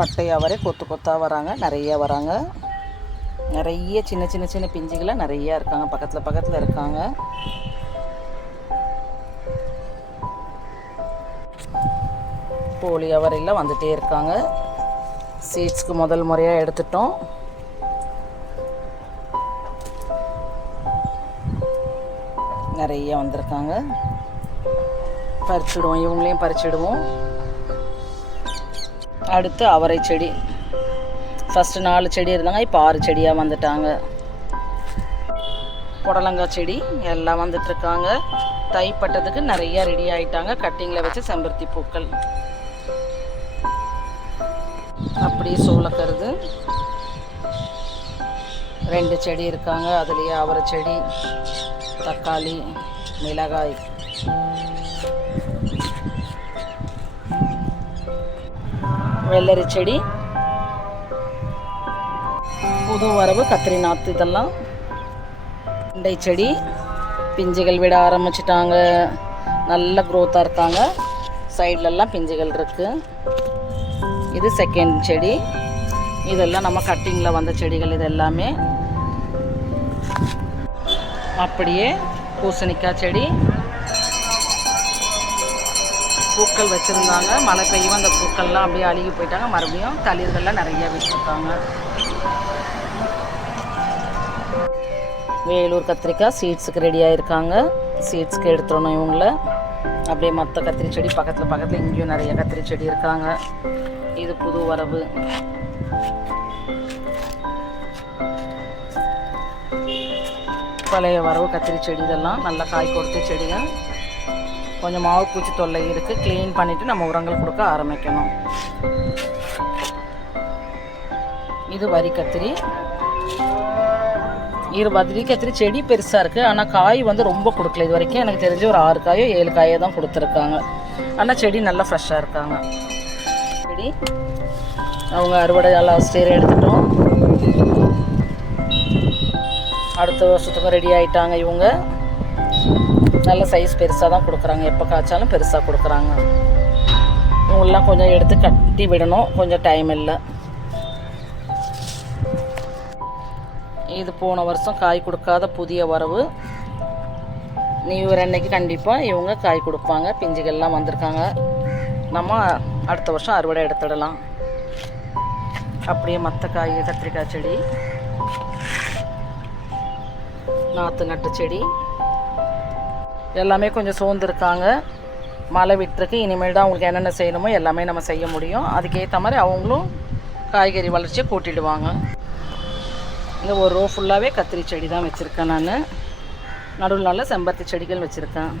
பட்டை அவரை கொத்து கொத்தாக வராங்க, நிறைய வராங்க. நிறைய சின்ன சின்ன சின்ன பிஞ்சுகளாக நிறையா இருக்காங்க, பக்கத்தில் பக்கத்தில் இருக்காங்க. போலி அவரையில் வந்துகிட்டே இருக்காங்க. சீட்ஸ்க்கு முதல் முறையாக எடுத்துட்டோம். நிறைய வந்திருக்காங்க. பறிச்சிடுவோம், இவங்களையும் பறிச்சிடுவோம். அடுத்து அவரை செடி. ஃபஸ்ட்டு 4 செடி இருந்தாங்க, இப்போ 6 செடியாக வந்துட்டாங்க. புடலங்காய் செடி எல்லாம் வந்துட்டுருக்காங்க. தைப்பட்டதுக்கு நிறையா ரெடி ஆகிட்டாங்க. கட்டிங்கில் வச்சு செம்பருத்தி பூக்கள், அப்படியே சோளக்கருது 2 செடி இருக்காங்க. அதுலேயே அவரை செடி, தக்காளி, மிளகாய், வெள்ளரி செடி, புது வரவு, கத்திரி நாற்று, இதெல்லாம் வெண்டை செடி. பிஞ்சுகள் விட ஆரம்பிச்சிட்டாங்க, நல்ல க்ரோத்தாக இருக்காங்க. சைட்லெல்லாம் பிஞ்சுகள் இருக்குது. இது செகண்ட் செடி. இதெல்லாம் நம்ம கட்டிங்கில் வந்த செடிகள். இது எல்லாமே அப்படியே பூசணிக்காய் செடி. பூக்கள் வச்சுருந்தாங்க, மழை பெய்யும், அந்த பூக்கள்லாம் அப்படியே அழுகி போயிட்டாங்க. மறுபடியும் தளிர்கள்லாம் நிறைய வச்சுருக்காங்க. வேலூர் கத்திரிக்காய் சீட்ஸுக்கு ரெடியாக இருக்காங்க. சீட்ஸ்க்கு எடுத்துடணும் இவங்கள. அப்படியே மற்ற கத்திரி செடி பக்கத்தில் பக்கத்தில் இங்கேயும் நிறைய கத்திரி செடி இருக்காங்க. இது புது வரவு. பழைய வரவு கத்திரி செடி. இதெல்லாம் நல்லா காய் கொடுத்த செடிகள். கொஞ்சம் மாவு பூச்சி தொல்லை இருக்குது. க்ளீன் பண்ணிவிட்டு நம்ம உரங்கள் கொடுக்க ஆரம்பிக்கணும். இது வரி கத்திரி. இது வரி கத்திரி செடி பெருசாக இருக்குது, ஆனால் காய் வந்து ரொம்ப கொடுக்கல. இது வரைக்கும் எனக்கு தெரிஞ்சு ஒரு 6 காயோ 7 காயோ தான் கொடுத்துருக்காங்க. ஆனால் செடி நல்லா ஃப்ரெஷ்ஷாக இருக்காங்க. செடி அவங்க அறுவடை எல்லாம் ஸ்டேர் எடுத்துட்டோம். அடுத்த வருஷத்துக்கும் ரெடி ஆகிட்டாங்க. இவங்க நல்ல சைஸ் பெருசாக தான் கொடுக்குறாங்க. எப்போ காய்ச்சாலும் பெருசாக கொடுக்குறாங்க. இவங்கெல்லாம் கொஞ்சம் எடுத்து கட்டி விடணும், கொஞ்சம் டைம் இல்லை. இது போன வருஷம் காய் கொடுக்காத புதிய வரவு. நியூ இயர் அன்னைக்கு கண்டிப்பாக இவங்க காய் கொடுப்பாங்க. பிஞ்சுகள்லாம் வந்திருக்காங்க. நம்ம அடுத்த வருஷம் அறுவடை எடுத்துடலாம். அப்படியே மற்ற காய் கத்திரிக்காய் செடி, நாற்று நட்டு செடி எல்லாமே கொஞ்சம் சோர்ந்துருக்காங்க. மழை விட்டுருக்கு. இனிமேல் தான் அவங்களுக்கு என்னென்ன செய்யணுமோ எல்லாமே நம்ம செய்ய முடியும். அதுக்கேற்ற மாதிரி அவங்களும் காய்கறி வளர்ச்சியை கூட்டிடுவாங்க. இங்கே ஒரு ரோ ஃபுல்லாகவே கத்திரி செடி தான் வச்சுருக்கேன். நான் நடுவில் நல்ல செம்பருத்தி செடிகள் வச்சுருக்கேன்.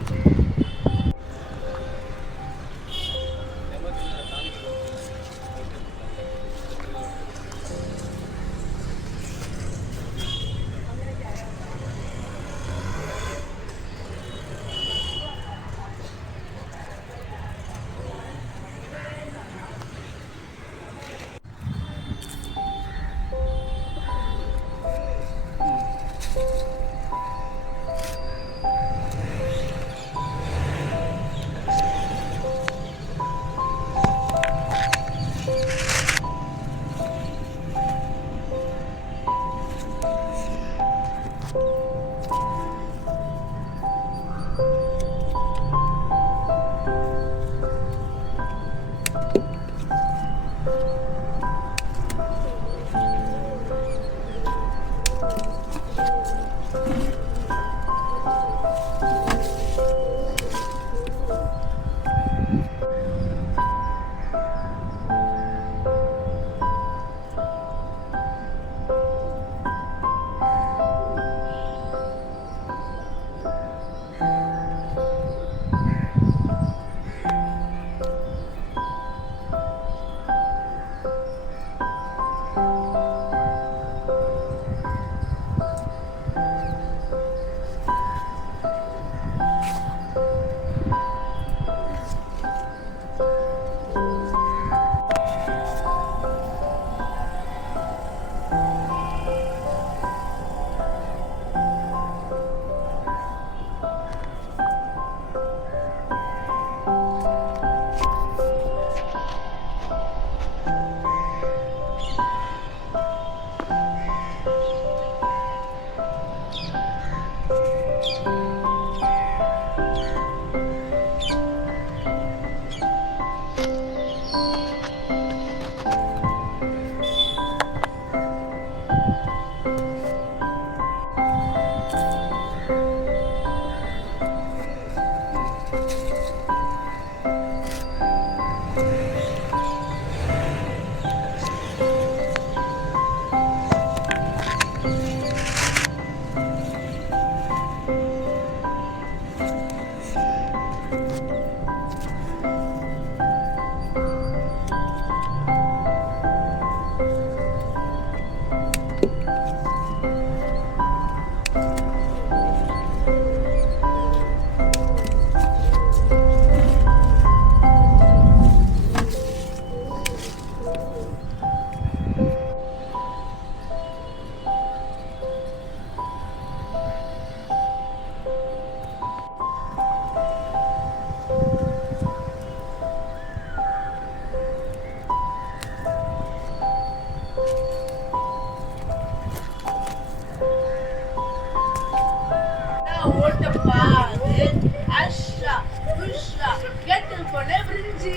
சாது, அஷ்ரா, புஷ்ரா, கெட்டு போன பிரிஞ்சி.